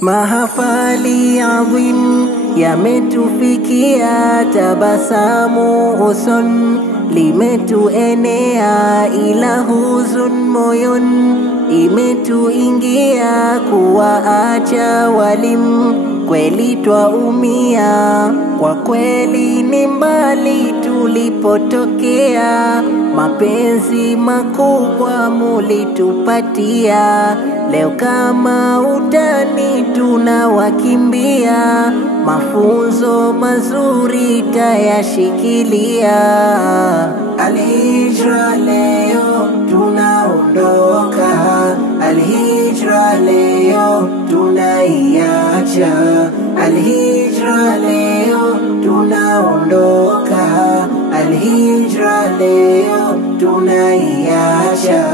Mahafali adhim yametufikia, tabasamu uson limetuenea, ila huzun moyon imetuingia, kuwaacha walim kweli twaumia. Kwa kweli ni mbali tulipotokea, mapenzi makubwa mulitupatia. Leo kama utani tunawakimbia, mafunzo mazuri tayashikilia. Al-Hijra leo tunaondoka, Al-Hijra leo tunaiacha, Al-Hijra leo tunaondoka, Al-Hijra leo tunaiacha.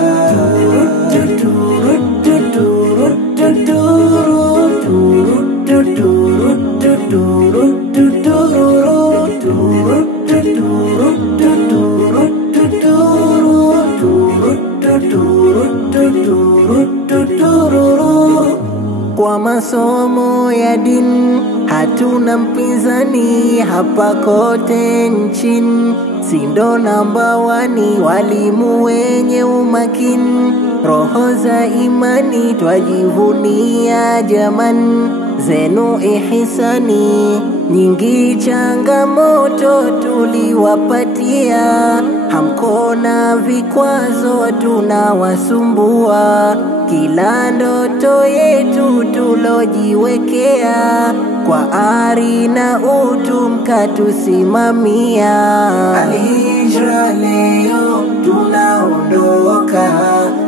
Kwa masomo ya dini hatuna mpinzani, hapa kote nchini sindo namba wani, walimu wenye umakini, roho za imani twajivunia jaman, zenu ihisani nyingi changamoto tuliwapatia, hamkona vikwazo tunawasumbua, kila ndoto yetu tulojiwekea, kwa ari na utu mkatusimamia. Al-Hijra leo tunaondoka,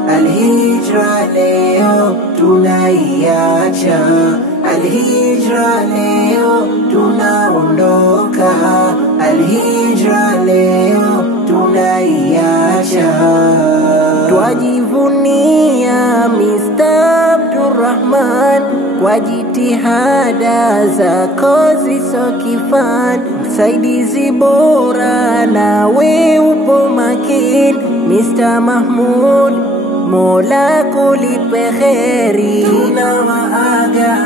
Al-Hijra leo tunaiacha, Al-Hijra leo tunaondoka, Al-Hijra leo tunaiacha. Twajivunia Mr. Abdurrahman kwa jitihada zako ziso kifani, msaidizi bora nawe upo makini. Mr. Mahmud, Mola kulipe kheri. Tunawaaga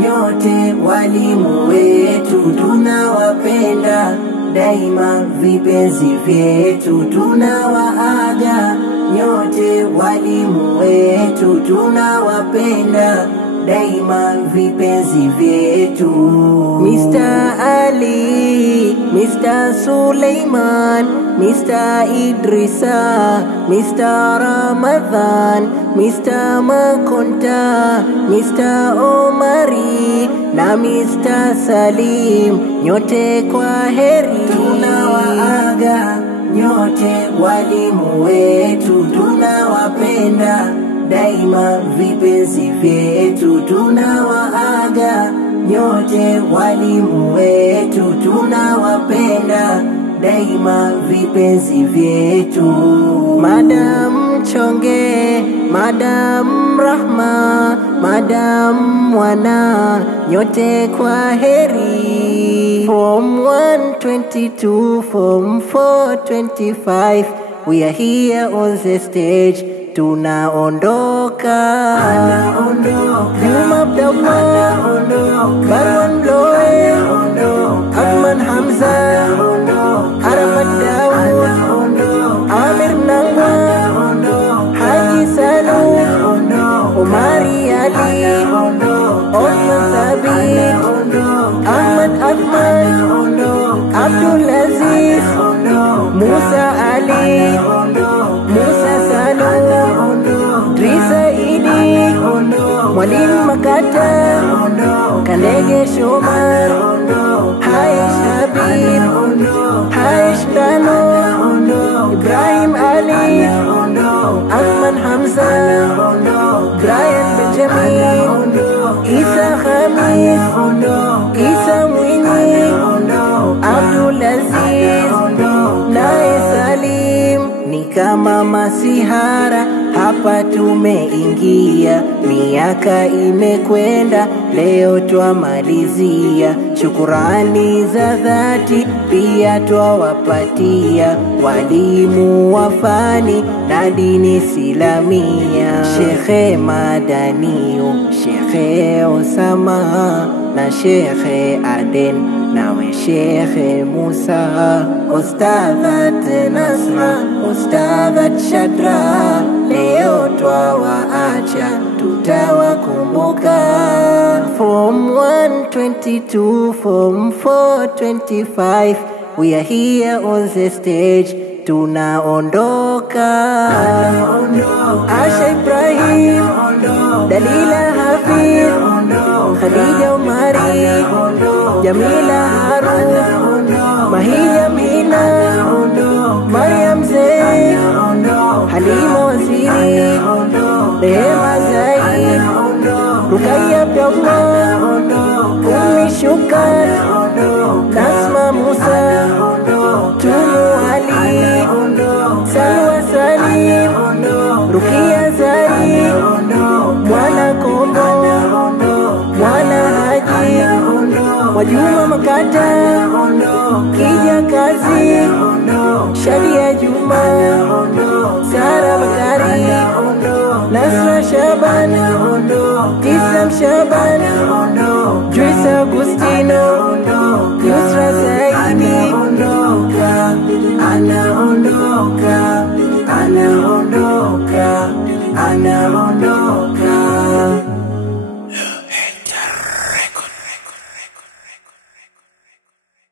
nyote walimu wetu, tunawapenda daima vipenzi vyetu. Tunawaaga nyote walimu wetu, tunawapenda daima vipenzi vyetu. Mr. Ali, Mr. Suleiman, Mr. Idrisa, Mr. Ramadhan, Mr. Makonta, Mr. Omari na Mr. Salim, nyote kwa heri. Tunawaaga nyote walimu wetu, tunawapenda daima vipenzi vyetu. Tunawaaga nyote walimu wetu, tunawapenda daima vipenzi vyetu. Madam Chonge, Madam Rahma, Madam Mwana, nyote kwa heri. Form 122, Form 425, we are here on the stage. Tunaondoka, Juma Abdallah, Barwan Bloe, Ahmad Hamza, Arafat Daud, Amir Nangwa, Haji Salu, Umari Ali, Osman Thabit, Ahmad Ahmad, Abdul Aziz, Musa Ali, Musa Salu, Drisa Idi, Mwalimu Makata, Kandege Shomar, Haish Habib, Haish Dano, Ibrahim Ali, Ahmad Hamza, Brian Benjamin, Isa Khamis, Isa Mwinyi, Abdul Aziz, Nae Salim. Ni kama masihara hapa hapa tumeingia, miaka imekwenda, leo twamalizia. Shukurani za dhati pia twawapatia walimu wafani na dini Islamia, Shekhe Madaniu, Shekhe Osama na Shekhe Aden, nawe Shekhe Musa, Ustadhat Nasra, Ustadhat Shadra, leo twawaacha tutawakumbuka. Form 122, Form 425, we are here on the stage, tunaondoka. Asha Ibrahim, Dalila Hafidh, Khadija Umari, Jamila Harun, Mahia Mina, Mariam Zaid, Halima Waziri, Rehema Zaid, Rukaya Abdullah, Ummi Shukar, Nasma Musa, Tunu Ali, Salwa Salim, Rukia Zari, Mwana Kombo, Mwana Haji, Wajuma Makata, Kija Kazi, Shadia Juma, Sara Bakari, Nasra Shaban, Tisam Shaban, Joyce Agustino,